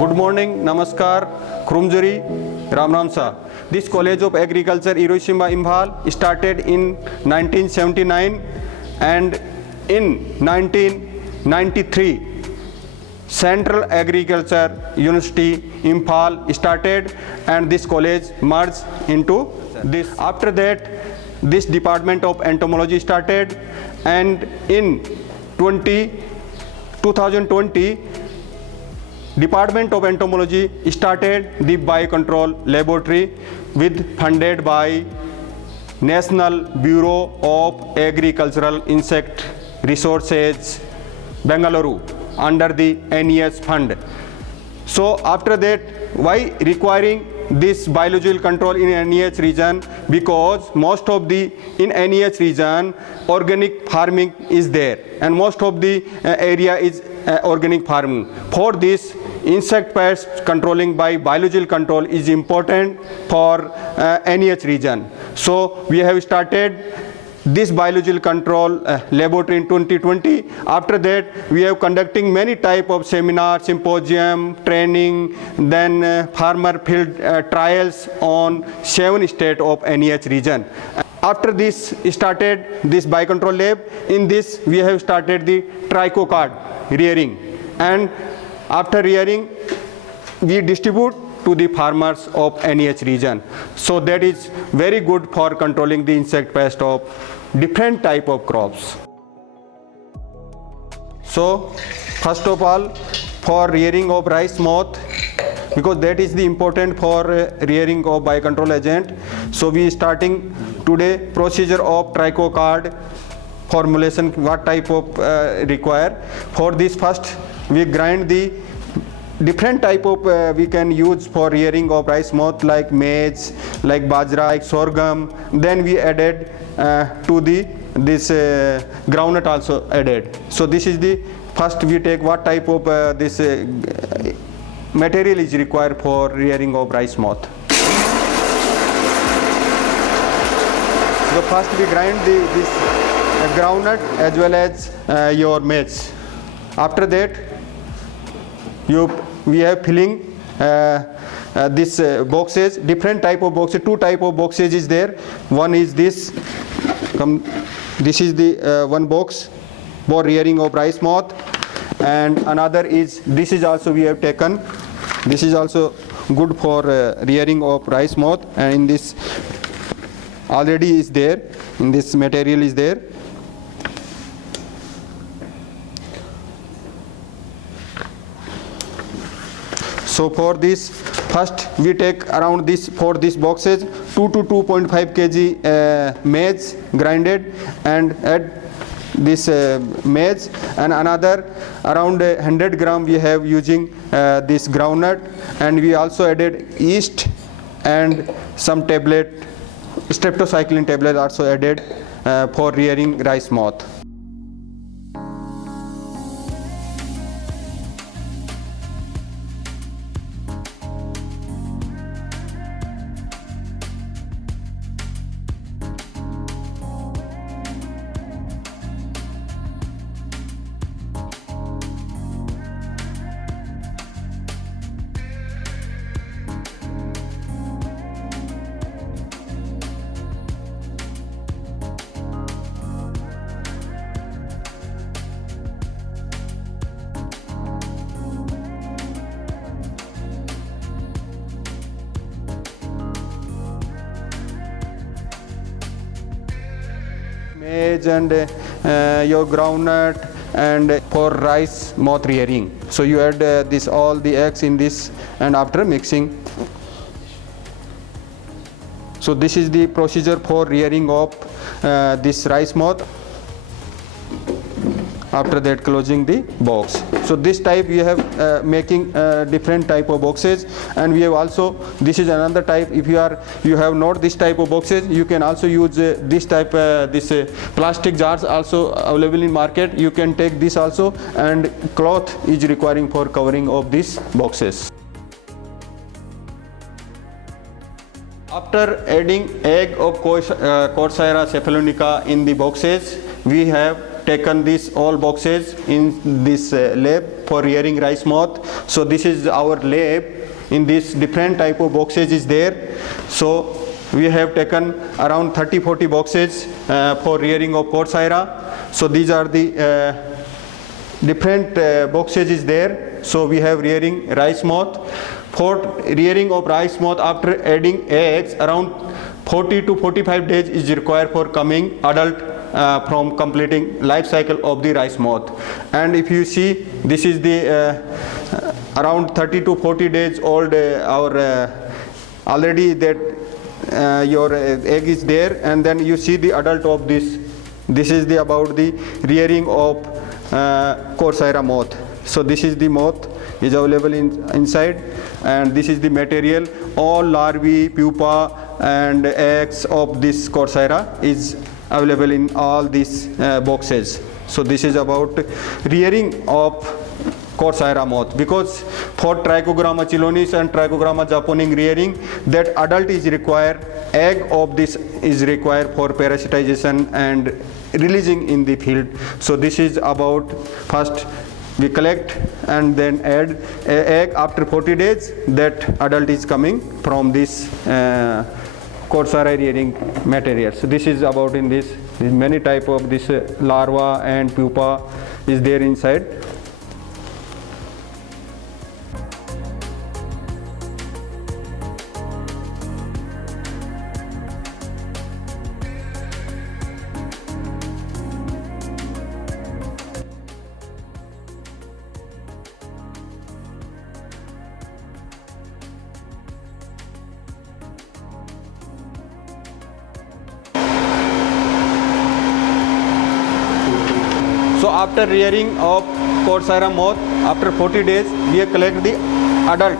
Good morning, Namaskar, Khurumjari, Ram Ram Sa. This College of Agriculture, Hiroshima, Imphal, started in 1979, and in 1993, Central Agriculture University, Imphal started, and this college merged into this. After that, this Department of Entomology started, and in 2020, Department of Entomology started the Biocontrol Laboratory funded by National Bureau of Agricultural Insect Resources, Bengaluru, under the NES fund. So after that, why requiring this biological control in NEH region? Because most of the in NEH region organic farming is there, and most of the area is organic farming. For this, insect pests controlling by biological control is important for NEH region. So we have started this biological control laboratory in 2020. After that, we have conducting many type of seminars, symposium, training, then farmer field trials on 7 states of NEH region. After this started this biocontrol lab. In this we have started the trichocard rearing, and after rearing we distribute to the farmers of NEH region. So that is very good for controlling the insect pest of different type of crops. So first of all, for rearing of rice moth, because that is the important for rearing of biocontrol agent. So we starting today procedure of trichocard formulation, what type of require. For this, first we grind the different type of we can use for rearing of rice moth, like maize, like bajra, like sorghum. Then we added to the this groundnut also added. So this is the first we take what type of this material is required for rearing of rice moth. So first we grind this groundnut as well as your maize. After that, we have filling this boxes, different type of boxes. 2 type of boxes is there. One is this. This is the one box for rearing of rice moth, and another is this is also we have taken. This is also good for rearing of rice moth, and in this already is there. In this material is there. So for this, first we take around this, for these boxes, 2 to 2.5 kg maize grinded, and add this maize, and another around 100 gram we have using this groundnut, and we also added yeast and some tablet, streptocycline tablet also added for rearing rice moth. Maize and your groundnut, and for rice moth rearing. So you add this all the eggs in this, and after mixing. So this is the procedure for rearing of this rice moth. After that, closing the box. So this type we have making different type of boxes, and we have also, this is another type. If you have not this type of boxes, you can also use this type plastic jars also available in market. You can take this also, and cloth is requiring for covering of these boxes. After adding egg of Coursyra cephalonica in the boxes, we have taken these all boxes in this lab for rearing rice moth. So this is our lab. In this different type of boxes is there. So we have taken around 30-40 boxes for rearing of Coursera. So these are the different boxes is there. So we have rearing rice moth. For rearing of rice moth, after adding eggs, around 40 to 45 days is required for coming adult from completing life cycle of the rice moth. And if you see, this is the around 30 to 40 days old our already that your egg is there, and then you see the adult of this. This is the about the rearing of Coursera moth. So this is the moth is available inside, and this is the material. All larvae, pupa and eggs of this Coursera is available in all these boxes. So this is about rearing of Coursera moth, because for Trichogramma chilonis and Trichogramma japonica rearing, that adult is required, egg of this is required for parasitization and releasing in the field. So this is about first we collect and then add egg. After 40 days that adult is coming from this Coursera rearing material. So this is about in this many type of this larva and pupa is there inside. So after rearing of Coursera moth, after 40 days, we collect the adult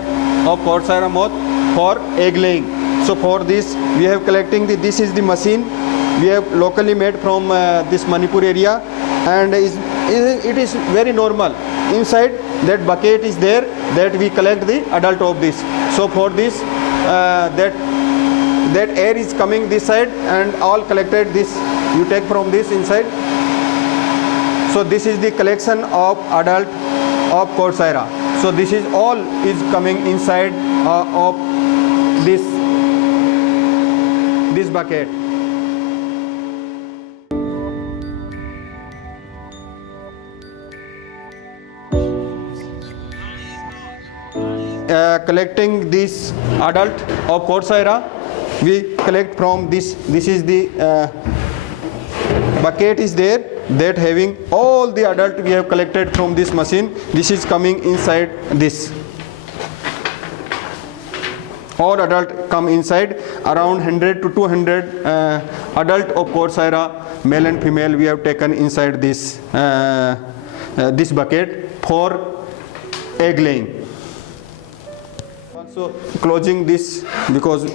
of Coursera moth for egg laying. So for this, we have collecting this is the machine we have locally made from this Manipur area, and it is very normal. Inside that bucket is there that we collect the adult of this. So for this, that air is coming this side and all collected this you take from this inside. So this is the collection of adult of Coursera. So this is all is coming inside of this bucket. Collecting this adult of Coursera, we collect from this. This is the bucket is there that having all the adult we have collected from this machine. This is coming inside this. All adult come inside. Around 100 to 200 adult of Coursera, male and female, we have taken inside this this bucket for egg laying. Also closing this because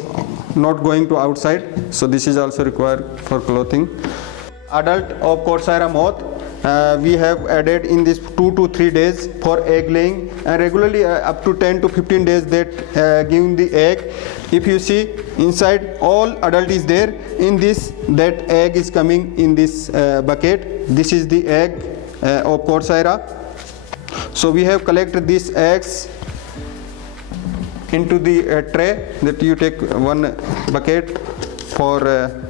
not going to outside. So this is also required for clothing. Adult of Coursera moth, we have added in this 2 to 3 days for egg laying, and regularly up to 10 to 15 days that giving the egg. If you see inside all adult is there in this, that egg is coming in this bucket. This is the egg of Coursera. So we have collected these eggs into the tray that you take one bucket for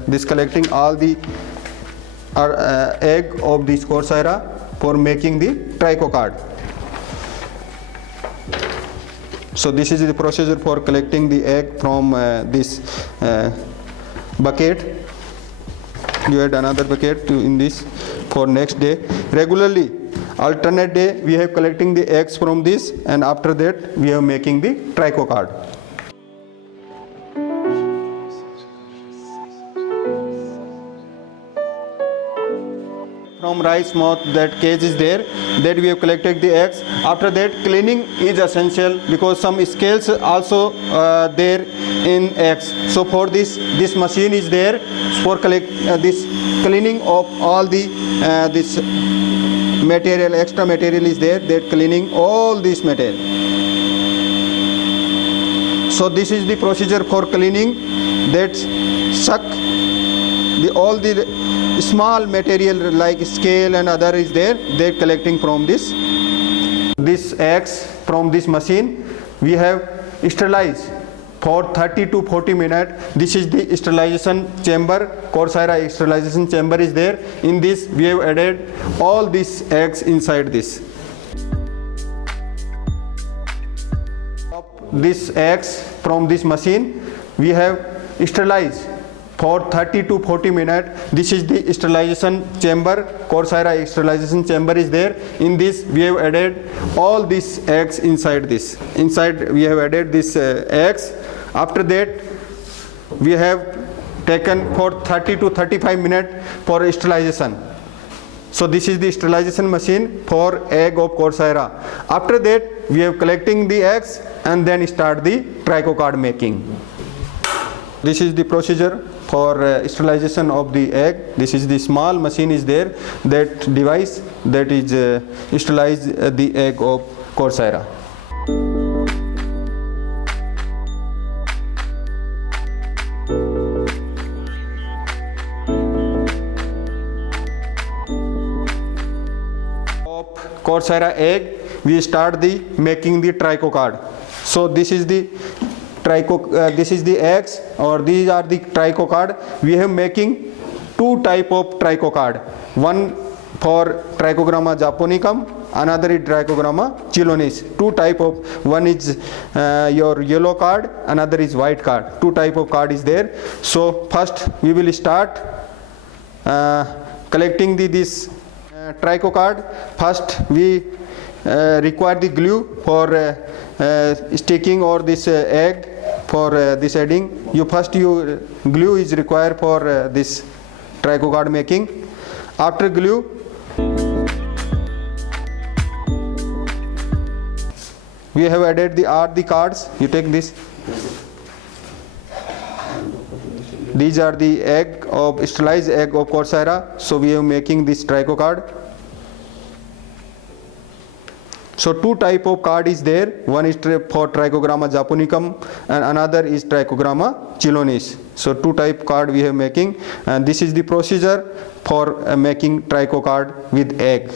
this collecting all the egg of this Coursera for making the tricho card. So this is the procedure for collecting the egg from this bucket. You add another bucket in this for next day. Regularly, alternate day we have collecting the eggs from this, and after that we are making the tricho card. From rice moth, that cage is there, that we have collected the eggs. After that, cleaning is essential because some scales also there in eggs. So for this machine is there for collect this cleaning of all the this material, extra material is there, that cleaning all this material. So this is the procedure for cleaning, that suck all the small material like scale and other is there, they're collecting from this eggs from this machine. We have sterilized for 30 to 40 minutes. This is the sterilization chamber. Coursera sterilization chamber is there. In this we have added all these eggs inside this. These eggs from this machine we have sterilized for 30 to 40 minutes. This is the sterilization chamber. Coursera sterilization chamber is there. In this we have added all these eggs inside this. Inside we have added these eggs. After that we have taken for 30 to 35 minutes for sterilization. So this is the sterilization machine for egg of Coursera. After that we have collecting the eggs and then start the trico card making. This is the procedure for sterilization of the egg. This is the small machine is there, that device that is sterilize the egg of Coursera. Coursera egg, we start the making the trico card. So this is the trico, this is the eggs, or these are the trico card. We have making two type of trico card. One for Trichogramma japonicum, another is Trichogramma chelonis. Two type of, one is your yellow card, another is white card. Two type of card is there. So first we will start collecting this trico card. First we require the glue for sticking or this egg for this adding. You glue is required for this trico card making. After glue, we have added the cards. You take this. These are the egg of sterilized egg of Coursera. So we are making this trico card. So two type of card is there. One is for Trichogramma japonicum and another is Trichogramma chelonis. So two type card we have making, and this is the procedure for making trico card with egg.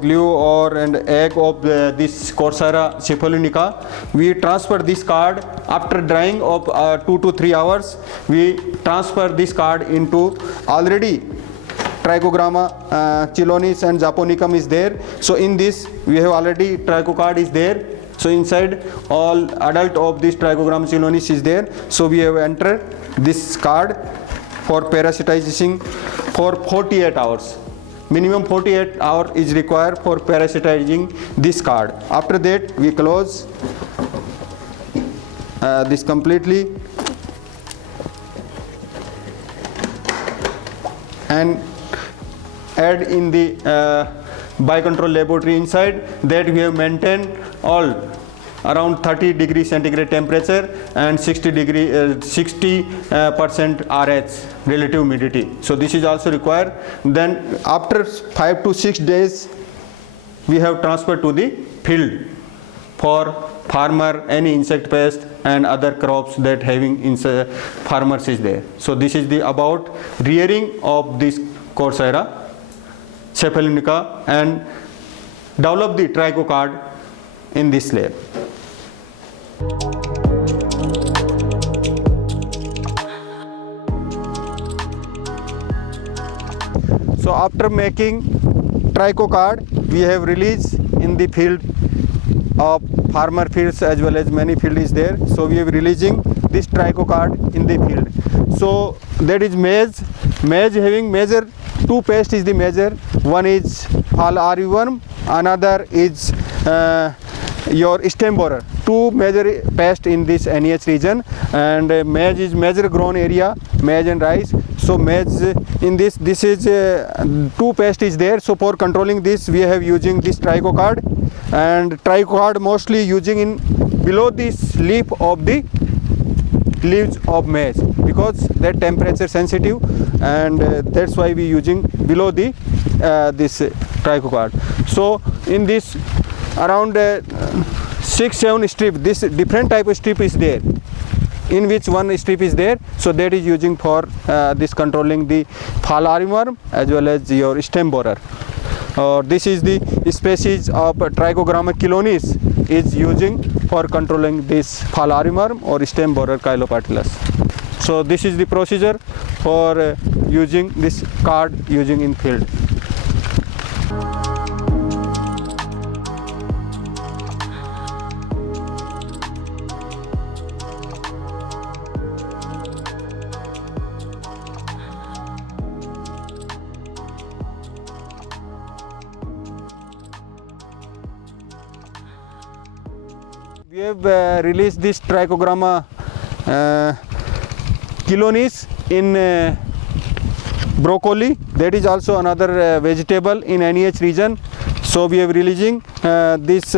Glue or and egg of this Coursera cephalonica, we transfer this card after drying of 2 to 3 hours. We transfer this card into already Trichogramma chelonis and japonicum is there. So in this we have already trico card is there. So inside all adult of this Trichogramma chelonis is there. So we have entered this card for parasitizing for 48 hours. Minimum 48 hours is required for parasitizing this card. After that we close this completely and add in the biocontrol laboratory inside, that we have maintained all around 30 degree centigrade temperature and 60% RH relative humidity. So this is also required. Then after 5 to 6 days we have transferred to the field for farmer, any insect pest and other crops that having farmers is there. So this is the about rearing of this Coursera cephalonica and develop the trico card in this lab. So after making trico card, we have released in the field of farmer fields as well as many field is there. So we are releasing this trico card in the field. So that is maize. Maize having major two pests is the major. One is fall armyworm, another is your stem borer. Two major pests in this NEH region, and maize is major grown area, maize and rice. So maize in this is two pests is there. So for controlling this we have using this trico card, and trico card mostly using in below this leaf of the leaves of maize, because because that temperature sensitive, and that's why we using below the this trichocard. So in this around 6-7 strip, this different type of strip is there, in which one strip is there, so that is using for this controlling the fall armyworm as well as your stem borer. This is the species of Trichogramma chelonis is using for controlling this fall armyworm or stem borer Chilopartylus. So this is the procedure for using this card using in field. We have released this Trichogramma chelonis in broccoli. That is also another vegetable in NEH region. So we are releasing this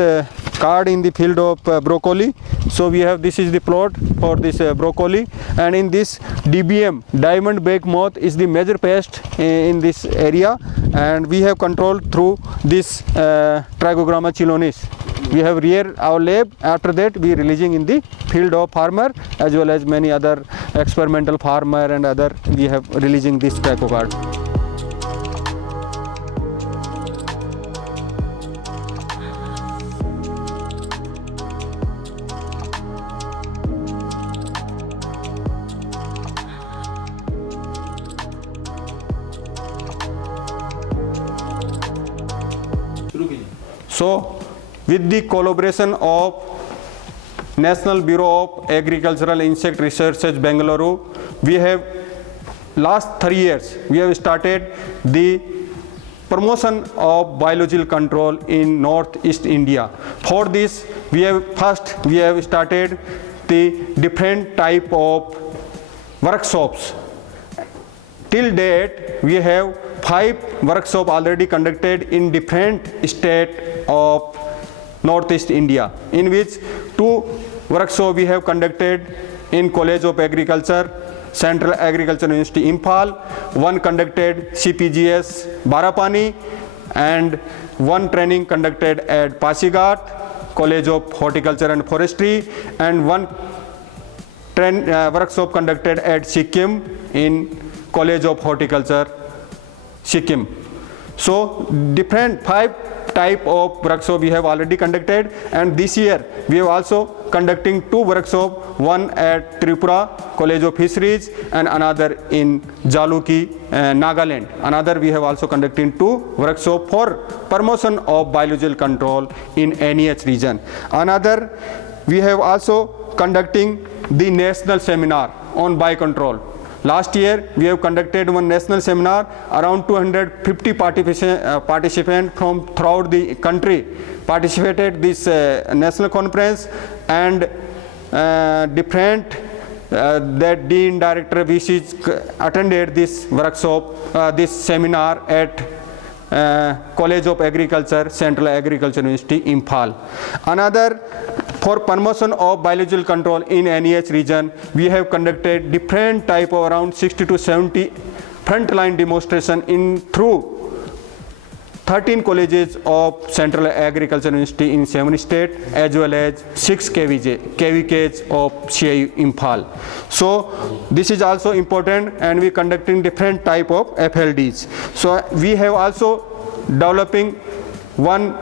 card in the field of broccoli. So we have, this is the plot for this broccoli, and in this DBM, diamond back moth, is the major pest in this area, and we have controlled through this Trichogramma chelonis. We have reared our lab. After that we releasing in the field of farmer as well as many other experimental farmer and other, we have releasing this trichocard. So with the collaboration of National Bureau of Agricultural Insect Research Bengaluru, we have last 3 years we have started the promotion of biological control in Northeast India. For this we have started the different type of workshops. Till date we have 5 workshops already conducted in different states of Northeast India, in which 2 workshops we have conducted in College of Agriculture, Central Agricultural University Imphal, 1 conducted CPGS Barapani, and 1 training conducted at Pasighat, College of Horticulture and Forestry, and 1 workshop conducted at Sikkim in College of Horticulture, Sikkim. So different 5 type of workshop we have already conducted, and this year we have also conducting 2 workshops, one at Tripura College of Fisheries and another in Jaluki, Nagaland. Another we have also conducting 2 workshops for promotion of biological control in NEH region. Another we have also conducting the national seminar on biocontrol. Last year we have conducted 1 national seminar. Around 250 participants from throughout the country participated this national conference, and different that dean, director, VCs attended this workshop, this seminar at College of Agriculture, Central Agricultural University Imphal. Another, for promotion of biological control in NEH region, we have conducted different type of around 60 to 70 frontline demonstration in through 13 colleges of Central Agricultural University in 7 states, as well as 6 KVKs of CIU Imphal. So this is also important, and we conducting different type of FLDs. So we have also developing 1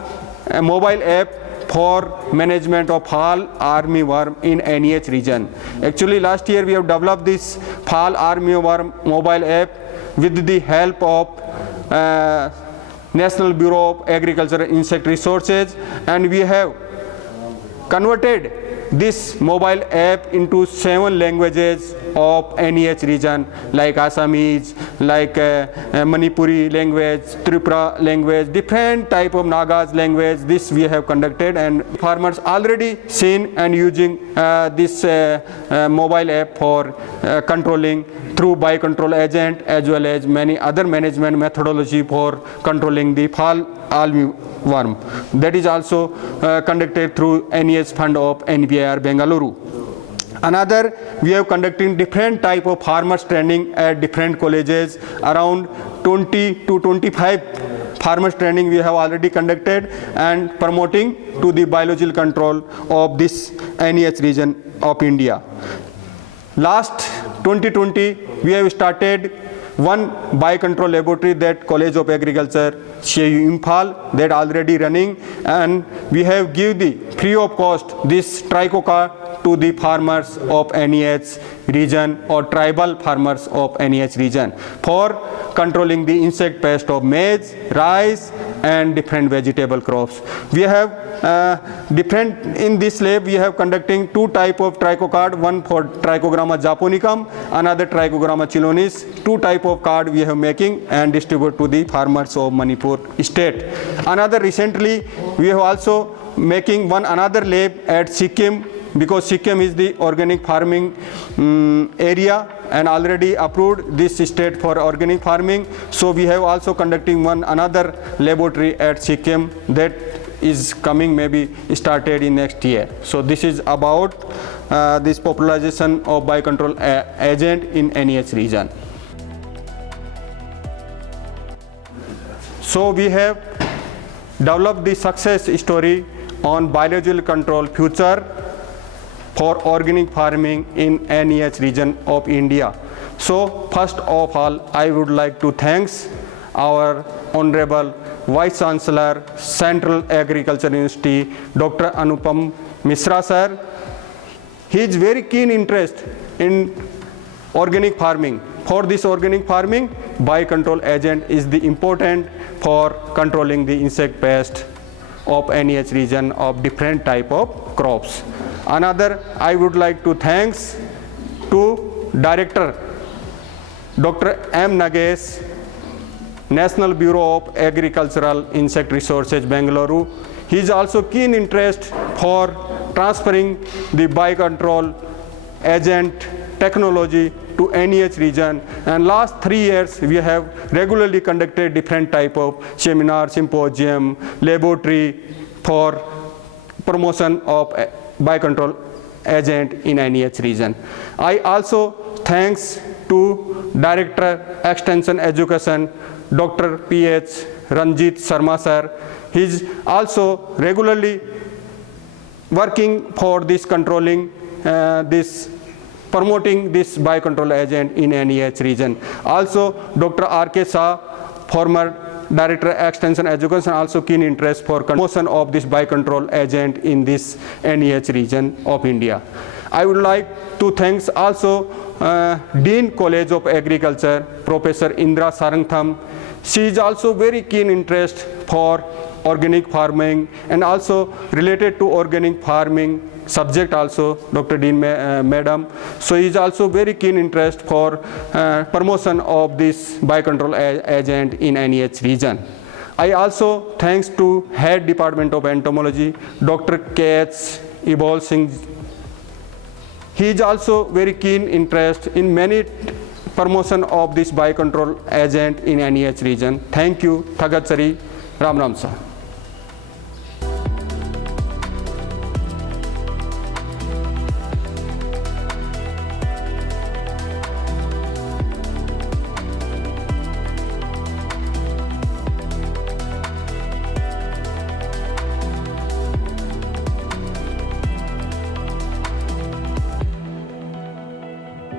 mobile app for management of fall armyworm in NEH region. Actually last year we have developed this fall armyworm mobile app with the help of National Bureau of Agricultural Insect Resources, and we have converted this mobile app into 7 languages of NEH region, like Assamese, like Manipuri language, Tripura language, different type of Nagas language. This we have conducted, and farmers already seen and using this mobile app for controlling through biocontrol agent, as well as many other management methodology for controlling the fall armyworm. That is also conducted through NEH fund of NBIR Bengaluru. Another, we have conducting different type of farmers training at different colleges. Around 20 to 25 farmers training we have already conducted and promoting to the biological control of this NEH region of India. Last 2020, we have started one biocontrol laboratory that College of Agriculture, CIU Imphal, that already running, and we have give the free of cost this trichoka to the farmers of NEH region or tribal farmers of NEH region for controlling the insect pest of maize, rice, and different vegetable crops. We have different in this lab. We have conducting two type of trichocard, one for Trichogramma japonicum, another Trichogramma chilonis. Two type of card we have making and distribute to the farmers of Manipur state. Another recently we have also making one another lab at Sikkim, because Sikkim is the organic farming area and already approved this state for organic farming. So we have also conducting one another laboratory at Sikkim that is coming, maybe started in next year. So this is about this popularization of biocontrol agent in NEH region. So we have developed the success story on biological control future for organic farming in NEH region of India. So first of all, I would like to thank our Honorable Vice Chancellor, Central Agriculture University, Dr. Anupam Misra sir. He is very keen interest in organic farming. For this organic farming, biocontrol agent is the important for controlling the insect pest of NEH region of different type of crops. Another, I would like to thanks to Director Dr. M. Nagesh, National Bureau of Agricultural Insect Resources, Bengaluru. He is also keen interest for transferring the biocontrol agent technology to NEH region, and last 3 years we have regularly conducted different type of seminar, symposium, laboratory for promotion of biocontrol agent in NEH region. I also thanks to Director Extension Education, Dr. P.H. Ranjit Sharma sir. He is also regularly working for this controlling promoting this biocontrol agent in NEH region. Also Dr. R.K. Shah, former Director Extension Education, also keen interest for promotion of this biocontrol agent in this NEH region of India. I would like to thanks also Dean College of Agriculture, Professor Indra Sarangtham. She is also very keen interest for organic farming and also related to organic farming subject also, Dr. Dean Madam. So he is also very keen interest for promotion of this biocontrol agent in NEH region. I also thanks to Head Department of Entomology, Dr. K.H. Ibol Singh. He is also very keen interest in many promotion of this biocontrol agent in NEH region. Thank you. Thagat Sari. Ram Ram Sir.